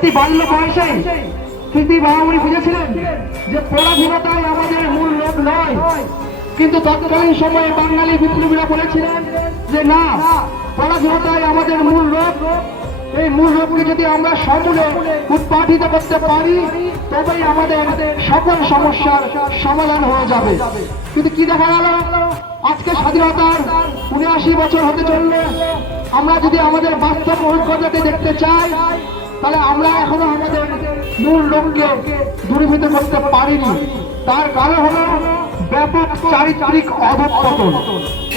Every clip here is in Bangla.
অতি বাল্য বয়সে স্মৃতি বাহামুনি বুঝেছিলেন যে পরাধীনতাই আমাদের মূল লোক নয়। কিন্তু তৎকালীন সময়ে বাঙালি বিপ্লবীরা বলেছিলেন যে না, পরাধীনতাই আমাদের মূল রোগ এই মূল রোগকে যদি আমরা সমূলে উৎপাদিত করতে পারি, তবেই আমাদের সকল সমস্যার সমাধান হয়ে যাবে। কিন্তু কি দেখা গেল? আজকে স্বাধীনতার উনআশি বছর হতে চললে আমরা যদি আমাদের বাস্তব অভিজ্ঞতাকে দেখতে চাই তাহলে আমরা এখনও আমাদের মূল লক্ষ্যে দূরীভূত করতে পারিনি। তার কারণ হলো ব্যাপক চারিত্রিক অধঃপতন।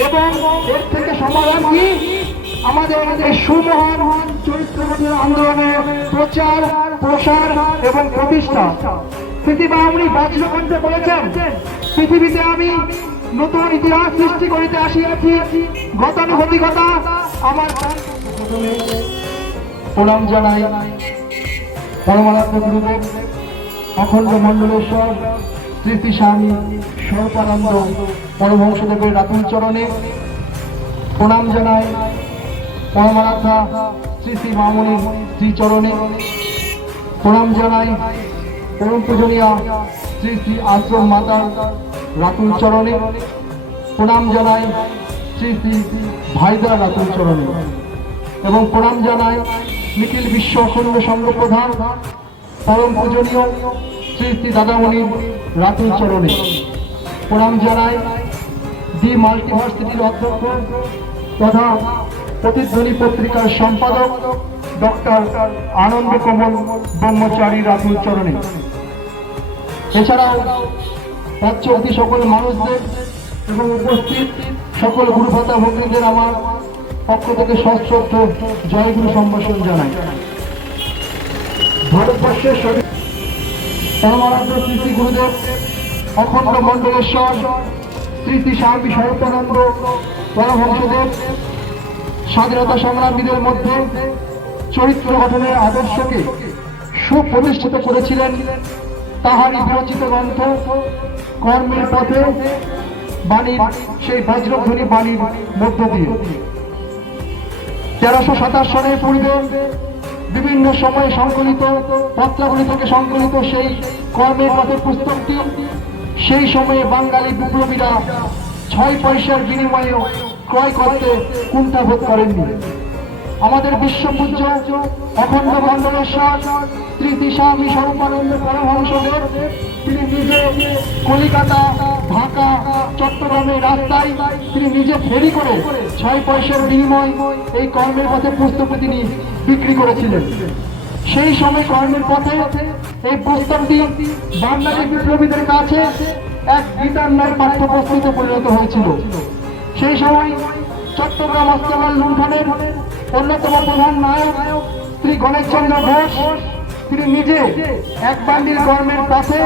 এবং এর থেকে সমাধান কি? আমাদের এই সুমহান চরিত্রবোধের আন্দোলনের প্রচার, প্রসার এবং প্রতিষ্ঠা। পৃথিবী আপনি বজ্রকণ্ঠে বলেছেন পৃথিবীতে আমি নতুন ইতিহাস সৃষ্টি করিতে আসিয়াছি। গতানুগতিকতা আমার প্রণাম জানাই পরমারাত্ম গুরুদেব, অখণ্ড মণ্ডলেশ্বর স্মৃতি স্বামী স্বরূপানন্দ পরমহংসদেবের রাতুল চরণে প্রণাম জানাই পরমারাধ্যা শ্রী শ্রী মামনির শ্রীচরণে প্রণাম জানাই পরম পূজনীয়া শ্রী শ্রী আশ্রম মাতার রাতুল চরণে। প্রণাম জানাই শ্রী শ্রী ভাইদার রাতুল চরণে। এবং প্রণাম জানাই নিখিল বিশ্ব অখণ্ড সংঘ প্রধান, পরম পূজনীয় শ্রী শ্রী দাদামণির রাতুল চরণে। প্রণাম জানাই দি মাল্টিভার্সিটির অধ্যক্ষ তথা প্রতিধ্বনি পত্রিকার সম্পাদক ডক্টর আনন্দ কমল ব্রহ্মচারী রাতুল চরণে। এছাড়াও রাজ্যবতী সকল মানুষদের এবং উপস্থিত সকল গুরুভাতা ভক্তিদের আমার পক্ষ থেকে সশ্রদ্ধ জয়গুরু সম্ভাষণ জানাই। ভারতবর্ষের সঠিক পরমারাধ্য শ্রী গুরুদেব, অখণ্ড মণ্ডলেশ্বর শ্রী শ্রী স্বামী স্বরূপানন্দ পরমহংসদেব, স্বাধীনতা সংগ্রামীদের মধ্যে চরিত্র গঠনের আদর্শকে সুপ্রতিষ্ঠিত করেছিলেন তাহারই বিরচিত গ্রন্থ কর্মের পথে বাণীর, সেই বজ্রধ্বনি বাণীর মধ্য দিয়ে। তেরোশো সাতাশ সনের পূর্বে বিভিন্ন সময়ে সংকলিত, পত্রাবলী থেকে সংকলিত সেই কর্মের পথের পুস্তকটি সেই সময়ে বাঙালি বিপ্লবীরা ছয় পয়সার বিনিময়ে ক্রয় করতে কুণ্ঠাবোধ করেননি। আমাদের বিশ্বপূজ্য অখণ্ড মণ্ডলেশ্বর শ্রী দিশামী স্বরূপানন্দ পরমহংসদেব, তিনি নিজে কলিকাতা, ঢাকা, চট্টগ্রামের রাস্তায় তিনি নিজে ফেরি করে ছয় পয়সার বিনিময় এই কর্মের পথে পুস্তকটি তিনি বিক্রি করেছিলেন। সেই সময় কর্মের পথে এই পুস্তকটি বাংলাদেশ বিপ্লবীদের কাছে এক গীতার নয় পাঠ্যপুস্তকে পরিণত হয়েছিল। সেই সময় চট্টগ্রাম অস্তমাল লুণ্ঠনের অন্যতম প্রধান নায়ক শ্রী গণেশচন্দ্র ঘোষ। তিনি নিজে এক বান্ডিল কর্মের পথে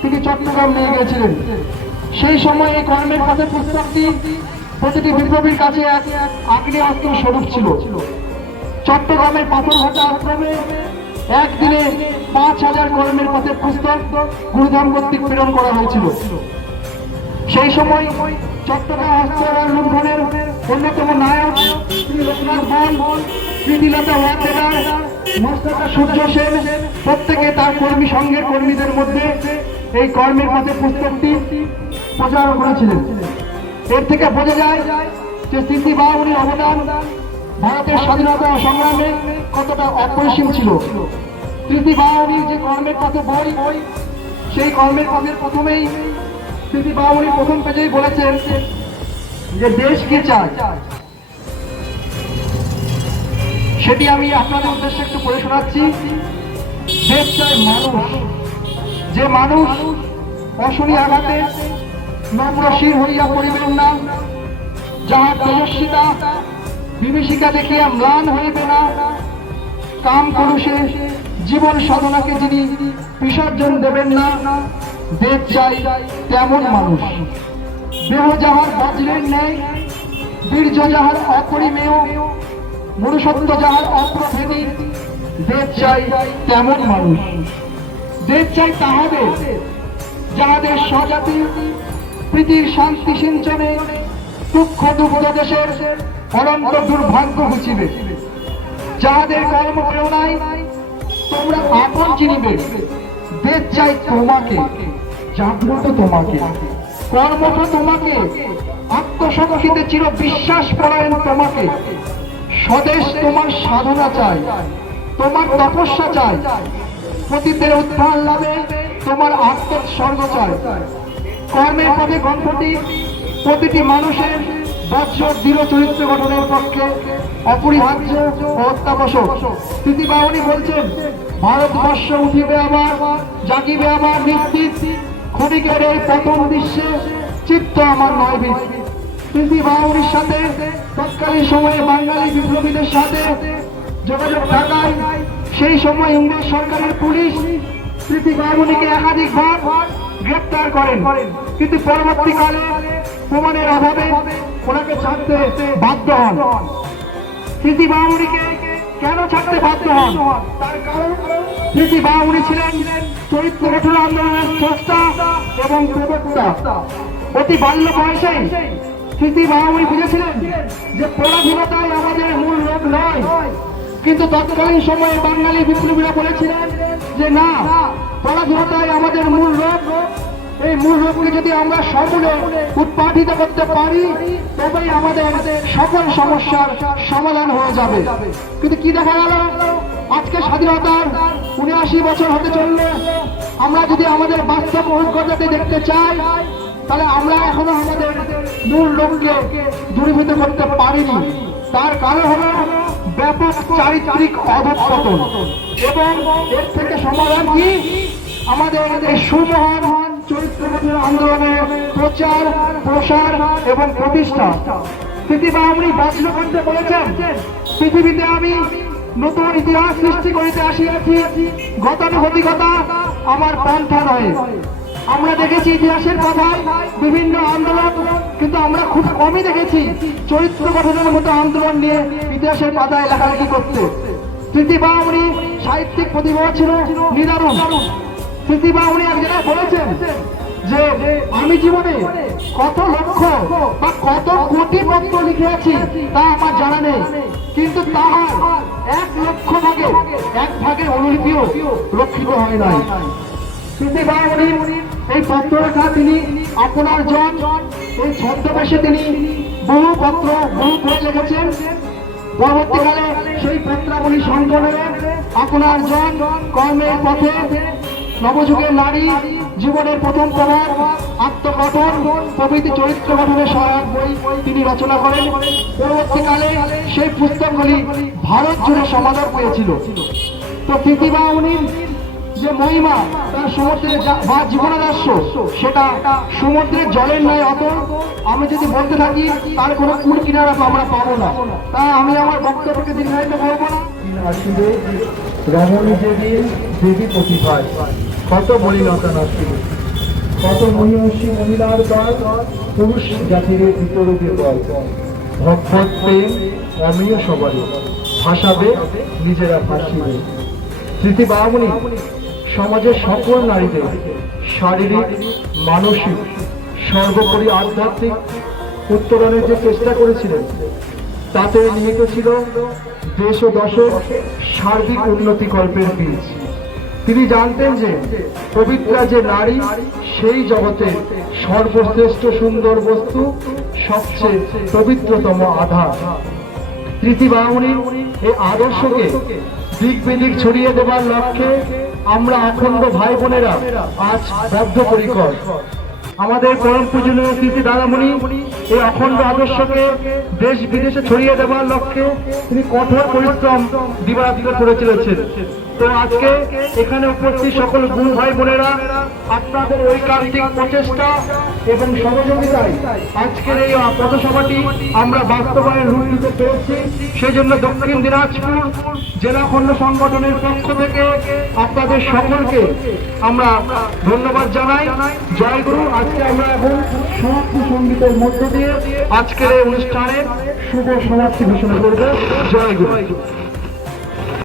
তিনি চট্টগ্রাম নিয়ে গিয়েছিলেন। সেই সময় এই কর্মের পথে পুস্তকটি প্রতিটি বিপ্লবীর কাছে এক আগ্নেয় অস্ত্র স্বরূপ ছিল। চট্টগ্রামের পাথরঘাটা আশ্রমে একদিনে পাঁচ হাজার কর্মের পথে পুস্তক গুরুধাম কর্তৃক প্রেরণ করা হয়েছিল। সেই সময় চট্টগ্রাম অস্ত্রাগার লুণ্ঠনের অন্যতম নায়ক বল প্রীতিলতা ওয়াদ্দেদার মোস্তফা সূর্য সেন, প্রত্যেকে তার কর্মী সংঘের কর্মীদের মধ্যে এই কর্মের পথে পুস্তকটি প্রচার করেছিলেন। এর থেকে বোঝা যায় যে স্মৃতি বাউরির অবদান ভারতের স্বাধীনতা সংগ্রামে কতটা অপরিসীম ছিল। স্মৃতি বাউরির যে কর্মের পথে বই, সেই কর্মের পথের প্রথমেই স্মৃতি বাউরি প্রথম পেজেই বলেছেন যে দেশকে চায়? সেটি আমি আপনাদের উদ্দেশ্যে একটু পড়ে শোনাচ্ছি। দেশ চায় মানুষ। যে মানুষ অশনি আঘাতে নম্রশীল হইয়া পড়িবেন না, যাহার তেজস্বিতা বিভীষিকা দেখিয়া ম্লান হইবে না, কাম করুষে জীবন সাধনাকে যিনি বিসর্জন দেবেন না দেব চাই তেমন মানুষ। দেহ যাহার বজ্রের ন্যায়, বীর্য যাহার অপরিমেয় মনুষ্যত্ব যাহার অপ্রভেদী দেব চাই তেমন মানুষ। দেব চাই তাহাদের, যাহাদের স্বজাতি, প্রীতির শান্তি সিঞ্চনে দুঃখ দুঃখ দেশের অনন্ত দুর্ভাগ্য ঘুচিবে। যাহাদের কর্মপ্রেরণায় তোমরা চিনিবে। দেশ চাই তোমাকে, জাগ্রত তোমাকে। কর্মঠ তোমাকে আত্মসংক্ষিতে চির বিশ্বাস পরায়ণ তোমাকে। স্বদেশ তোমার সাধনা চাই, তোমার তপস্যা চাই, পতিতের উত্থান লাভে তোমার আত্মোৎসর্গ চাই। কর্মের পথে গল্পটি প্রতিটি মানুষের বজ্র, দৃঢ় চরিত্র গঠনের পক্ষে অপরিহার্য ও অত্যাবশ্যক। স্থিতি বাহনী বলছেন, ভারতবর্ষ উঠিবে আবার, জাগিবে আবার নিশ্চিত। ক্ষণিকের এই প্রথম দৃশ্যে চিত্ত আমার নয় স্থিতি বাহনীর সাথে, তৎকালীন সময়ে বাঙালি বিপ্লবীদের সাথে যোগাযোগ থাকায়, সেই সময় ইংরেজ সরকারের পুলিশ স্মৃতি বামুনিকে একাধিকবার গ্রেপ্তার করেন। কিন্তু পরবর্তীকালে প্রমাণের অভাবে ওনাকে ছাড়তে বাধ্য হন। স্মৃতি বামুনিকে কেন ছাড়তে বাধ্য হন? তার কারণ, স্মৃতি বামুনি ছিলেন চরিত্র গঠন আন্দোলনের স্রষ্টা এবং প্রবক্তা। অতি বাল্য বয়সেই স্মৃতি বামুনি বুঝেছিলেন যে পরাধীনতাই আমাদের মূল রোগ নয়। কিন্তু তৎকালীন সময়ে বাঙালি বিপ্লবীরা বলেছিলেন যে না, পরাধীনতাই আমাদের মূল রোগ। এই মূল রোগকে যদি আমরা সমূলে উৎপাদিত করতে পারি, তবেই আমাদের সকল সমস্যার সমাধান হয়ে যাবে। কিন্তু কি দেখা গেল? আজকে স্বাধীনতার উনআশি বছর হতে চললে আমরা যদি আমাদের বাস্তব অভিজ্ঞতাতে দেখতে চাই, তাহলে আমরা এখনও আমাদের মূল রোগকে দূরীভূত করতে পারিনি। তার কারণ হলো ব্যাপক চারিত্রিক অধঃপতন। এবং এর থেকে সমাধান কি? আমাদের এই সুমহান চরিত্র আন্দোলনের প্রচার, প্রসার এবং প্রতিষ্ঠা। পৃথিবী আমি বাঁচল করতে বলেছেন। পৃথিবীতে আমি নতুন ইতিহাস সৃষ্টি করিতে আসিয়াছি। গতানুগতিকতা আমার পন্থা নয় আমরা দেখেছি ইতিহাসের কথায় বিভিন্ন আন্দোলন, কিন্তু আমরা খুব কমই দেখেছি চরিত্র গঠনের মতো আন্দোলন নিয়ে ইতিহাসের পাতায় লেখালেখি করতে। স্মৃতিবা উনি সাহিত্যিক প্রতিভা ছিল নিদারুণ। স্মৃতিবা উনি এক জায়গায় বলেছেন যে, আমি জীবনে কত লক্ষ বা কত কোটি পত্র লিখে আছি তা আমার জানা নেই। কিন্তু তাহার এক লক্ষ ভাগে, এক ভাগে অনুলিপিও রক্ষিত হয় নাই। স্মৃতি বামনি এই পত্র লেখা তিনি আপনার জন, এই ছদ্মবেশে তিনি বহু পত্র, বহু বই লিখেছেন। পরবর্তীকালে সেই পত্রাবলী সংকলনে আপনার জন কর্মের পথে নবযুগের নারী জীবনের প্রথম প্রভাব আত্মগঠন প্রভৃতি চরিত্র গঠনের সহায়ক বই তিনি রচনা করেন। পরবর্তীকালে সেই পুস্তকগুলি ভারত জুড়ে সমাদর পেয়েছিল। তো প্রীতিবা উনি যে মহিমা তার সমুদ্রে বা জীবনাদর্শ সেটা সমুদ্রের জলের নয় অত আমি যদি বলতে থাকি, তার কোনো কুল কিনারা তো আমরা পাবো না। তা আমি আমার বক্তব্যকে দীর্ঘায়িত করব না। আসিবে রমণী দেবী দেবী প্রতিভায়। কত মলিনতা নাসিবে কত মহিষী মহিলার দল পুরুষ জাতির ভিতরকে বল। ভগবত প্রেম অমীয় সবারই ভাসাবে নিজেরা ভাসিবে। স্মৃতি বামনি সমাজের সকল নারীদের শারীরিক, মানসিক, সর্বোপরি আধ্যাত্মিক উত্তরণের যে চেষ্টা করেছিলেন, তাতে নিহিত ছিল দেশ ও দশক সার্বিক উন্নতি কল্পের বীজ। তিনি জানতেন যে পবিত্রা যে নারী, সেই জগতে সর্বশ্রেষ্ঠ সুন্দর বস্তু সবচেয়ে পবিত্রতম আধার। তৃতীয় বামুনির এই আদর্শকে দিক বিদিক ছড়িয়ে দেবার লক্ষ্যে আমরা অখণ্ড ভাই বোনেরা আজ বদ্ধপরিকর। আমাদের পরম পূজনীয় স্মৃতি দাদামণি, এই অখণ্ড আদর্শকে দেশ বিদেশে ছড়িয়ে দেওয়ার লক্ষ্যে তিনি কঠোর পরিশ্রম দিবারাত্র করে চলেছেন। তো আজকে এখানে উপস্থিত সকল গুরু ভাই বোনেরা, আপনাদের ঐকান্তিক প্রচেষ্টা এবং সহযোগিতায় আজকের এই পথসভাটি আমরা বাস্তবায়ন রূপ দিতে পেরেছি। সেজন্য দক্ষিণ দিনাজপুর জেলা খণ্ড সংগঠনের পক্ষ থেকে আপনাদের সকলকে আমরা ধন্যবাদ জানাই। জয় গুরু, আজকে আমরা এখন সমাপ্তি সঙ্গীতের মধ্য দিয়ে আজকের এই অনুষ্ঠানের শুভ সমাপ্তি ঘোষণা করব। জয় গুরু।